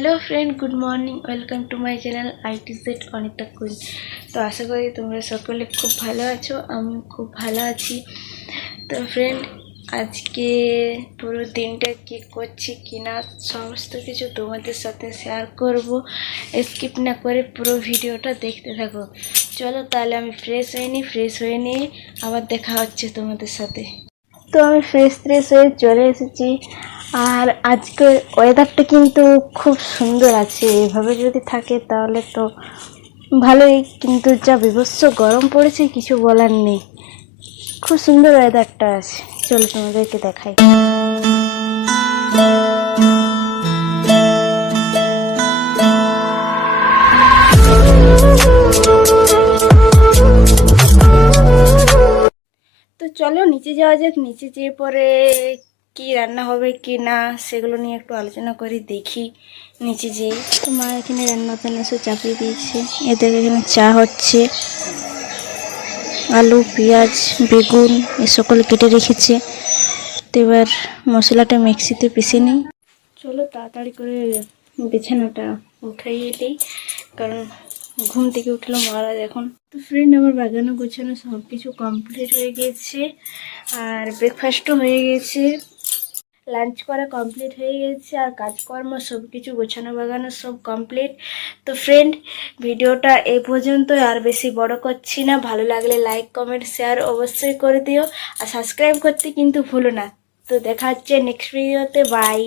Hello friend, good morning. Welcome to my channel IT Z Anita queen. তো আশা করি তোমরা সকলে খুব ভালো আছো, আমি খুব ভালো আছি। তো ফ্রেন্ড, আজকে পুরো দিনটা কী করছি কি না সমস্ত কিছু তোমাদের সাথে শেয়ার করব। স্কিপ না করে পুরো ভিডিওটা দেখতে থাকো। চলো তাহলে আমি ফ্রেশ হয়ে নিয়ে আবার দেখা হচ্ছে তোমাদের সাথে। তো আমি ফ্রেশ হয়ে চলে এসেছি। আর আজকের ওয়েদারটা কিন্তু খুব সুন্দর আছে। এভাবে যদি থাকে তাহলে তো ভালোই, কিন্তু যা বিভৎস গরম পড়েছে কিছু বলার নেই। খুব সুন্দর ওয়েদারটা আছে, চলো তোমাদেরকে দেখাই। তো চলো নিচে যাওয়া যাক। নিচে যেয়ে পরে কি রান্না হবে কি না সেগুলো নিয়ে একটু আলোচনা করি, দেখি নিচে যেয়ে। তো মা এখানে রান্না বান্না সব চাপিয়ে দিয়েছে। এদের এখানে চা হচ্ছে, আলু পেঁয়াজ বেগুন এ সকল কেটে রেখেছে। তো এবার মশলাটা মিক্সিতে পিষে নিই। চলো তাড়াতাড়ি করে বিছানাটা উঠাইয়ে দিই, কারণ ঘুম থেকে উঠলো মহারাজ এখন। তো ফ্রেন্ড, আমার বাগানো গোছানো সব কিছু কমপ্লিট হয়ে গিয়েছে, আর ব্রেকফাস্টও হয়ে গেছে, লাঞ্চ করা কমপ্লিট হয়ে গেছে, আর কাজকর্ম সব কিছু গোছানো বাগানো সব কমপ্লিট। তো ফ্রেন্ড, ভিডিওটা এই পর্যন্ত, আর বেশি বড় করছি না। ভালো লাগলে লাইক কমেন্ট শেয়ার অবশ্যই করে দিও, আর সাবস্ক্রাইব করতে কিন্তু ভুলো না। তো দেখা হচ্ছে নেক্সট ভিডিওতে। বাই।